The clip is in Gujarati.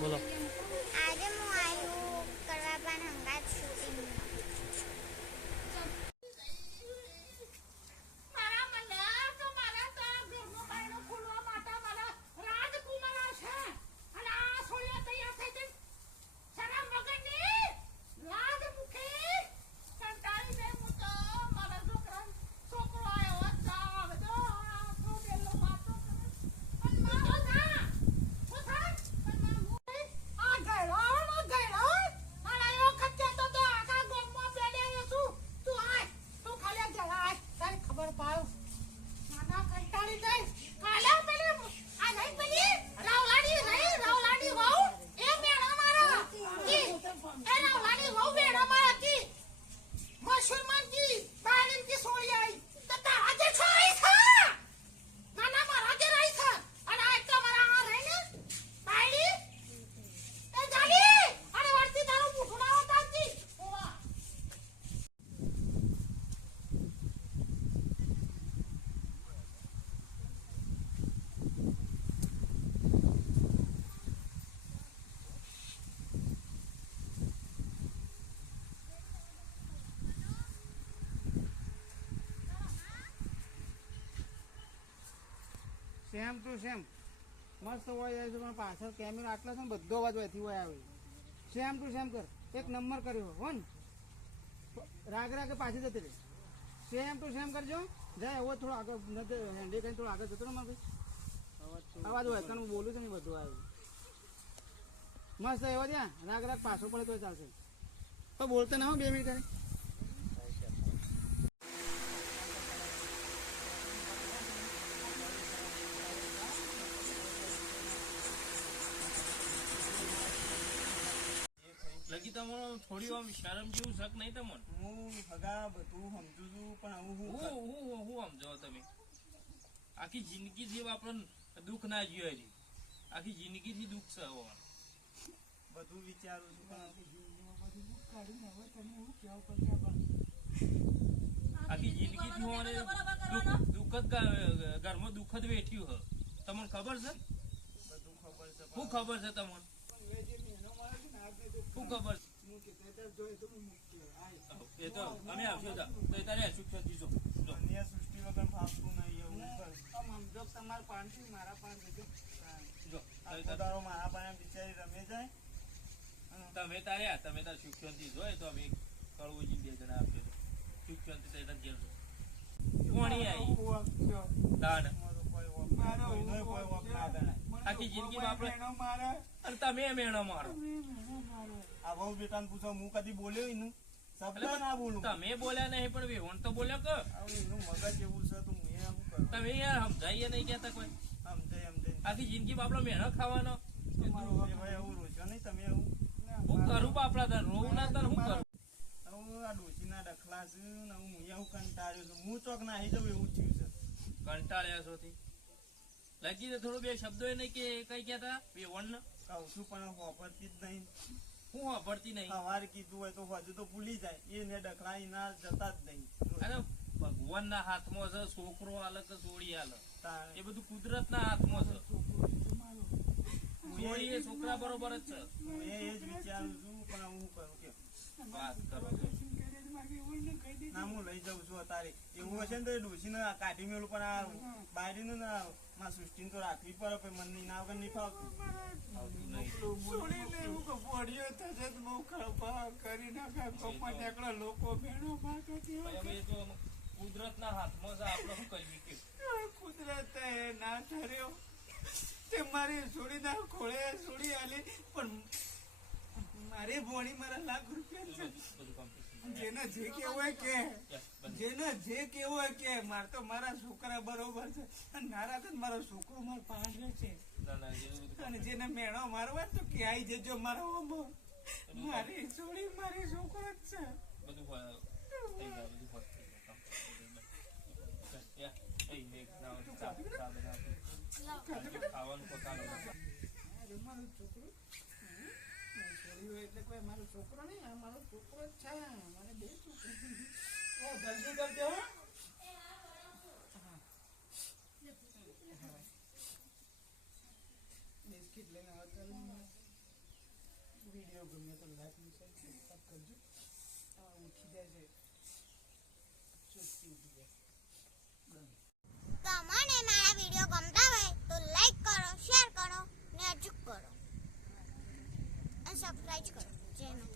બોલો. આજે હું આવ્યું કરવા પણ હંગાત શૂટિંગ સેમ ટુ સેમ મસ્ત હોય છે પણ પાછળ કેમેરા આટલા છે ને બધો અવાજ વહેતી હોય આવે સેમ ટુ સેમ કર એક નંબર કર્યો હો ને રાગ રાગે પાછી જતી રહે સેમ ટુ સેમ કરજો જાય એવો થોડો આગળ હેન્ડી કરીને થોડો આગળ જતો ને મારે અવાજ હોય કારણ હું બોલું છું ને બધું આવ્યું મસ્ત એવો ત્યાં રાગ રાગ પાછો પડે તો ચાલશે તો બોલતો ના હો 2 મિનિટ કરી લગી તમારો થોડી આમ શરમ જેવું શક નહીં તમને? હું હગા બધું સમજુ છું પણ હું સમજો તમે આખી જિંદગીથી આપણને દુઃખ ના જોયું હજી આખી જિંદગીથી દુઃખ છે બધું વિચારું છું પણ આખી જિંદગીથી હું દુઃખ જ ઘરમાં દુઃખ જ વેઠ્યું હ તમને ખબર છે? બધું ખબર છે શું ખબર છે તમને? શું ખબર એ તો અમે આવશો તો તારે સૃષ્ટિ વગર ફાવતું નહીં એવું સમજો તમારા પાનથી મારા પાન દેજો તારો મારા પાન બિચારી રમે જાય તમે તારે સુખ્યંતિ જોઈ તો અમે કળવું 2 જણા આપજો સુખ્યંતિ તો જેલ કોણી આવી દાન આખી જિંદગી આપણે અને તમે મેણો મારો આ બહુ બેટાને પૂછો હું કદી બોલ્યો એનું શબ્દ ના બોલું તમે બોલ્યા નહીં પણ વેવણ તો બોલ્યો કે એનું મગજ એવું છે તો હું શું કરું તમે યાર સમજાઈએ નહીં કેતા કોઈ સમજાય આખી જિંદગી બાપડો મેણો ખાવાનો ભાઈ એવું રોજો નહીં તમે એવું હું કરું બાપડા તાર રોવું ના તાર હું કરું આ ડોશીના ડખલા છે ને હું એવું કંટાળ્યો છું હું ચોક નાહી જાઉં એવું થયું છે કંટાળ્યા છો થી લગી તો થોડું 2 શબ્દો નહીં કે કઈ કેતા વેવણ ને કહું છું પણ વાપરતી જ નહીં હું વાપરતી નહીં સવારે કીધું હોય તો હજુ તો ભૂલી જાય એને ડખલા એના જતા જ નહીં અરે ભગવાન ના હાથમાં છે છોકરો આલે કે છોડી આલે તારે એ બધું કુદરત ના હાથમાં છે છોડી એ છોકરા બરોબર જ છે હું એ જ વિચારું છું પણ હું કરું કે વાત કરો ના હું લઈ જાઉં છું અત્યારે એવું હશે ને તો ડોશીને કાઢી મેળું પણ આ બાયડીને ના સૃષ્ટિને તો રાખવી પડે પણ મને ના વગર નહીં ફાવતું કુદરત ના હાથમાં છે આપડે શું કરી કે કુદરત ના ઠર્યો તે મારી છોડી ના ખોળે છોડી આલી પણ મારી ભોણી મારા લાખ રૂપિયા જેને જે કેવું હોય કે જેને જે કેવું હોય કે મારે તો મારા છોકરા બરોબર છે અને નારા તો મારો છોકરો મારો પાંડે છે અને જેને મેળો મારો હોય તો કે આવી જજો મારો ઓમો મારી છોડી મારી છોકરો જ છે બધું ખાવાનું પકાડો મારો છોકરો એટલે કોઈ મારો છોકરો નહીં આ મારો છોકરો જ છે મને 2 છોકરી જલ્દી કરજો બિસ્કીટ લઈને આવતા વિડીયો ગમે તો લાઈક અને સબસ્ક્રાઇબ કરજો. ઉઠી જાય છે ચુસ્તી ઉઠી જાય. તમને મારા વિડીયો ગમતા હોય તો લાઈક કરો, શેર કરો ને અચૂક કરો અને સબસ્ક્રાઇબ કરો. જય માતા.